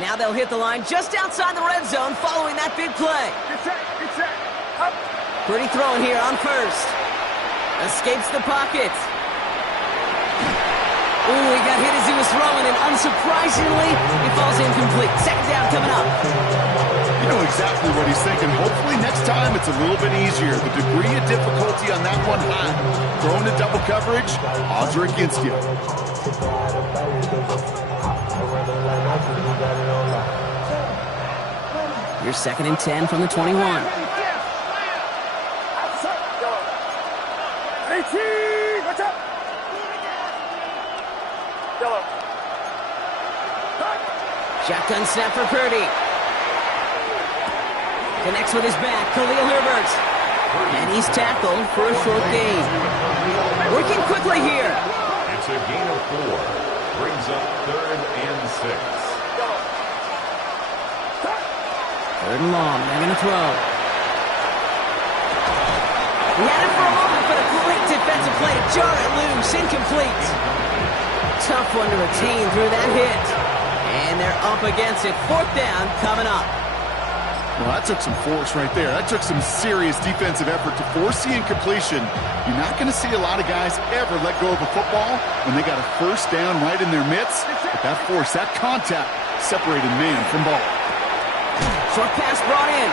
Now they'll hit the line just outside the red zone following that big play. Pretty throwing here on first. Escapes the pocket. Ooh, he got hit as he was throwing, and unsurprisingly, he falls incomplete. Second down coming up. You know exactly what he's thinking. Hopefully next time it's a little bit easier. The degree of difficulty on that one high. Thrown to double coverage, odds are against you. You're second and 10 from the 21. Shotgun snap for Purdy. Connects with his back. Khalil Herbert. And he's tackled for a short gain. Working quickly here. It's a gain of 4. Brings up 3rd and 6. 3rd and long. They're going to throw. He had it for a moment, but a great defensive play to jar it loose. Incomplete. Tough one to retain through that hit. And they're up against it. 4th down coming up. Well, that took some force right there. That took some serious defensive effort to force the incompletion. You're not going to see a lot of guys ever let go of a football when they got a 1st down right in their midst. But that force, that contact, separated man from ball. Short pass brought in.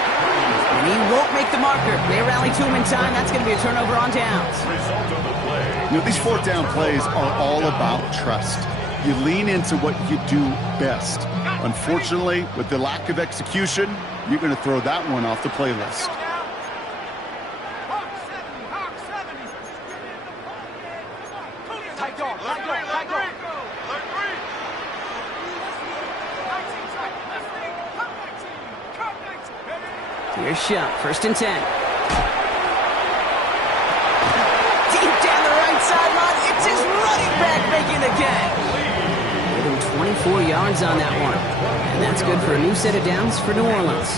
And he won't make the marker. They rally to him in time. That's going to be a turnover on downs. Result of the play. You know, these 4th down plays are all about trust. You lean into what you do best. Unfortunately, with the lack of execution, you're going to throw that one off the playlist. Tight dog, tight dog, tight dog. Here's shot. 1st and 10. Deep down the right sideline. It's his running back making the catch. Give him 24 yards on that one. And that's good for a new set of downs for New Orleans.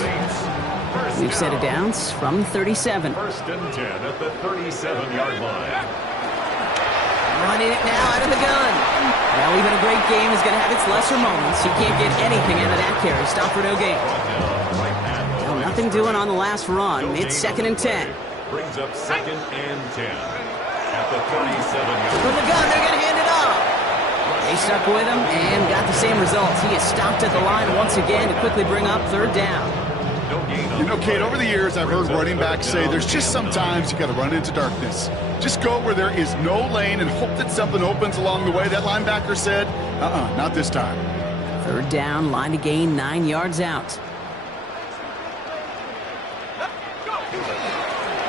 New set of downs from 37. 1st and 10 at the 37-yard line. Running it now out of the gun. Well, even a great game is going to have its lesser moments. You can't get anything out of that carry. Stop for no gain. Well, nothing doing on the last run. It's 2nd and 10. Brings up 2nd and 10 at the 37-yard From line. the gun, they're going to hand it off. They stuck with him and got the same results. He is stopped at the line once again to quickly bring up 3rd down. You know, Kate, over the years, I've heard running backs say there's just sometimes you got to run into darkness. Just go where there is no lane and hope that something opens along the way. That linebacker said, not this time. 3rd down, line to gain 9 yards out.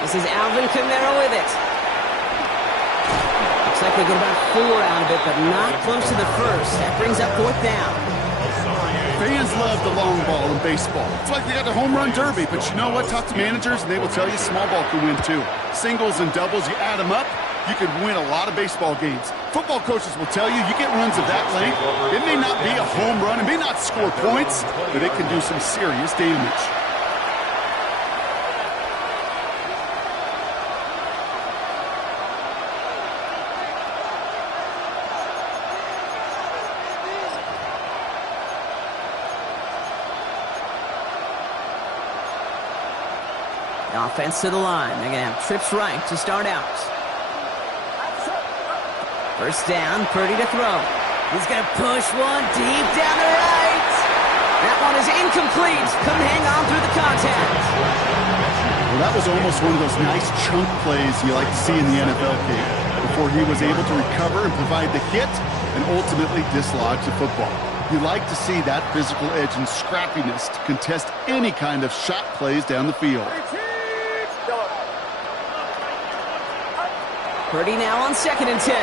This is Alvin Kamara with it. Looks like they get about 4 out of it, but not close to the 1st. That brings up 4th down. Fans love the long ball in baseball. It's like they got the home run derby, but you know what? Talk to managers, and they will tell you small ball can win too. Singles and doubles, you add them up, you can win a lot of baseball games. Football coaches will tell you, you get runs of that length, it may not be a home run, it may not score points, but it can do some serious damage. Offense to the line. They're going to have trips right to start out. 1st down, Purdy to throw. He's going to push one deep down the right. That one is incomplete. Couldn't hang on through the contact. Well, that was almost one of those nice chunk plays you like to see in the NFL game before he was able to recover and provide the hit and ultimately dislodge the football. You like to see that physical edge and scrappiness to contest any kind of shot plays down the field. Purdy now on 2nd and 10.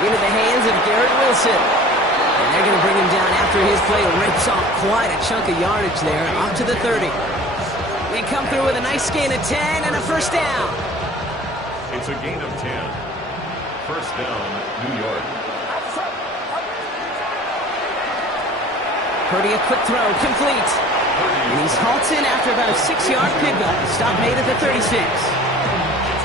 Into the hands of Garrett Wilson. And they're going to bring him down after his play rips off quite a chunk of yardage there, up to the 30. They come through with a nice gain of 10 and a 1st down. It's a gain of 10. 1st down, New York. Purdy a quick throw, complete. And he's halted after about a 6-yard pickup. Stop made at the 36.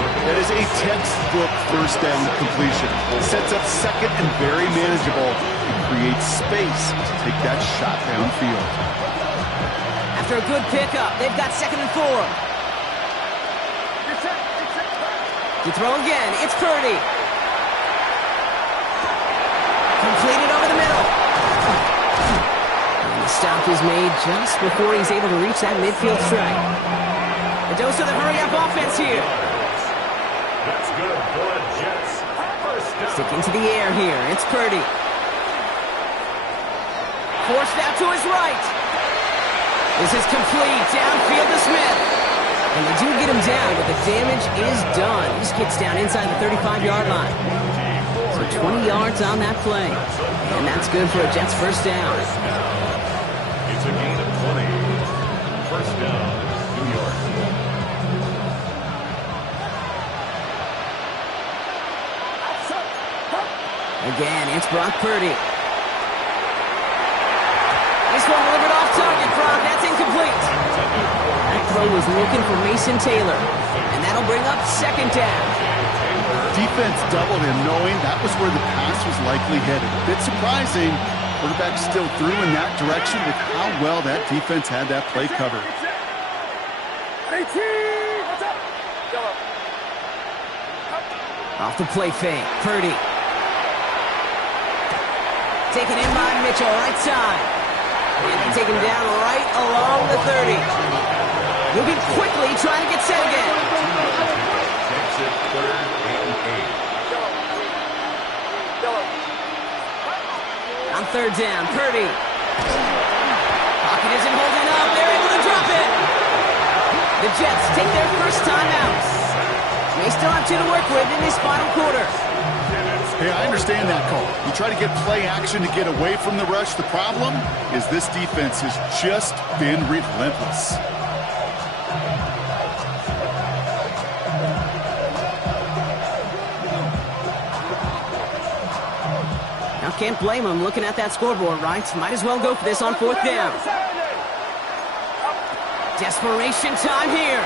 That is a textbook 1st down completion. Sets up 2nd and very manageable and creates space to take that shot downfield. After a good pickup, they've got 2nd and 4. To throw again, it's Purdy. Completed over the middle. And the stop is made just before he's able to reach that midfield strike. A dose of the hurry-up offense here. That's good for the Jets. 1st down. Sticking to the air here. It's Purdy. Forced out to his right. This is complete. Downfield to Smith. And they do get him down, but the damage is done. He just gets down inside the 35-yard line. So 20 yards on that play. And that's good for a Jets 1st down. It's a gain of 20. 1st down, New York. Again, it's Brock Purdy. This one delivered off target, Brock. That's incomplete. That throw was looking for Mason Taylor. And that'll bring up second down. Defense doubled him, knowing that was where the pass was likely headed. A bit surprising. Quarterback still threw in that direction with how well that defense had that play covered. Off the play fake, Purdy. Taken in by Mitchell, right side. And they take him down right along the 30. Moving quickly, trying to get set again. Exit 3rd and 8. On third down, Purdy. Pocket isn't holding up. They're able to drop it. The Jets take their first time out. They still have 2 to work with in this final quarter. Hey, I understand that call. You try to get play action to get away from the rush. The problem is this defense has just been relentless. Now can't blame him looking at that scoreboard, right? Might as well go for this on fourth down. Desperation time here.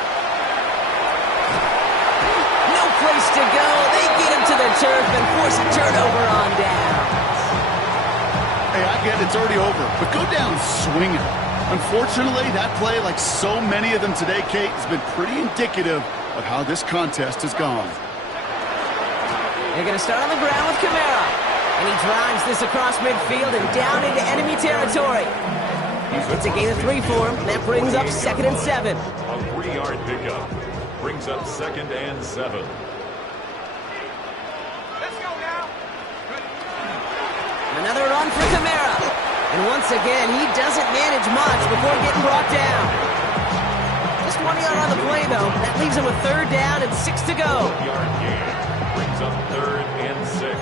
No place to go. They get him to the turf and force a turnover on down. Hey, I get it's already over, but go down swinging. Unfortunately, that play, like so many of them today, Kate, has been pretty indicative of how this contest has gone. They're going to start on the ground with Kamara. And he drives this across midfield and down into enemy territory. It's a gain of 3 for him. That brings up 2nd and 7. A 3-yard pickup brings up 2nd and 7. Let's go now. Another run for Kamara. And once again, he doesn't manage much before getting brought down. Just 1 yard on the play, though. That leaves him with 3rd down and 6 to go. 1-yard gain brings up 3rd and 6.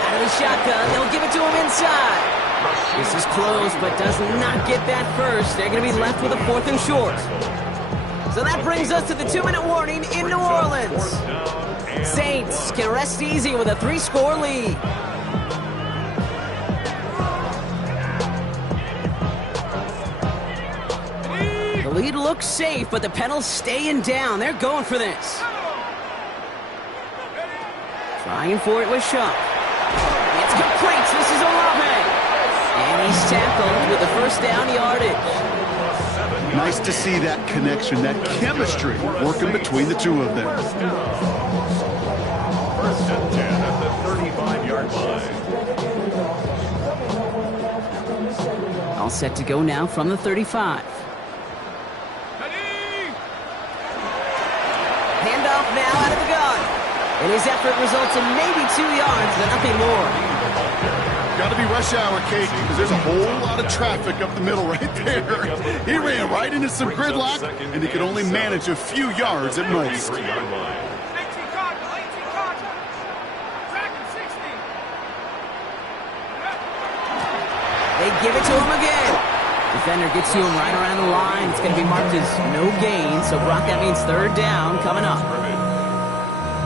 Out of the shotgun, they'll give it to him inside. This is close, but does not get that first. They're going to be left with a 4th and short. So that brings us to the 2-minute warning in New Orleans. Saints can rest easy with a 3-score lead. The lead looks safe, but the Penals staying down. They're going for this. Trying for it with Shuck. It's complete. This is Olave. And he's tackled with the first down yardage. Nice to see that connection, that chemistry working between the two of them. 1st and 10 at the 35-yard line. All set to go now from the 35. Handoff now out of the gun. And his effort results in maybe 2 yards, but nothing more. Got to be rush hour, Kate, because there's a whole lot of traffic up the middle right there. He ran right into some gridlock, and he could only manage a few yards at most. 18 Cardinal, 18 Cardinal. Second, 60. They give it to him again. Defender gets to him right around the line. It's going to be marked as no gain. So, Brock, that means 3rd down coming up.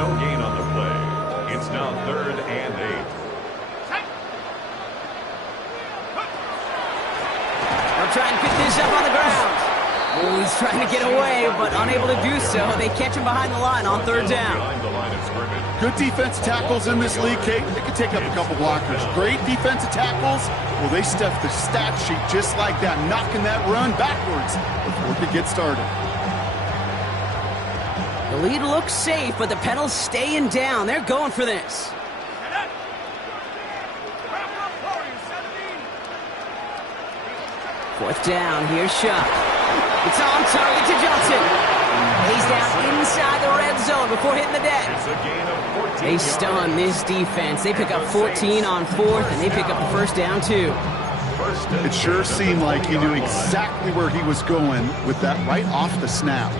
No gain on the play. It's now 3rd and 8. They'll try and pick this up on the ground. Oh, he's trying to get away, but unable to do so. They catch him behind the line on 3rd down. Behind the line of scrimmage. Good defense tackles in this league, Kate. They can take up a couple blockers. Great defensive tackles. Well, they stuff the stat sheet just like that, knocking that run backwards before it could get started. The lead looks safe, but the Penals staying down. They're going for this. 4th down, here's Shuck. It's on target to Johnson. He's down inside the red zone before hitting the deck. It's a gain of 14 They stun this defense. They pick up 14 on 4th, and they pick up the first down, too. It sure seemed like he knew exactly where he was going with that right off the snap.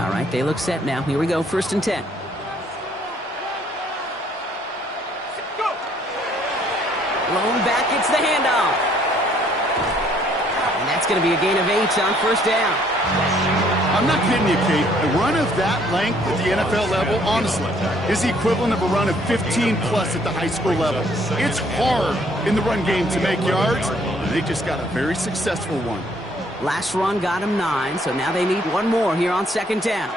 All right, they look set now. Here we go, 1st and 10. going to be a gain of 8 on first down. I'm not kidding you, Kate. A run of that length at the NFL level, honestly, is the equivalent of a run of 15-plus at the high school level. It's hard in the run game to make yards, and they just got a very successful one. Last run got him 9, so now they need one more here on second down.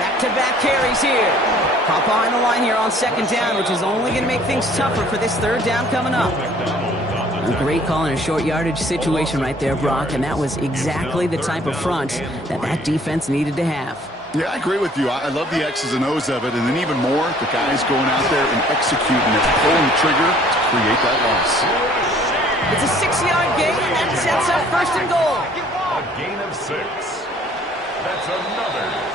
Back-to-back carries here. Pop behind the line here on second down, which is only going to make things tougher for this third down coming up. A great call in a short yardage situation right there, Brock, and that was exactly the type of front that defense needed to have. Yeah, I agree with you. I love the X's and O's of it, and then even more, the guys going out there and executing it, pulling the trigger to create that loss. It's a 6-yard gain, and that sets up first and goal. A gain of 6. That's another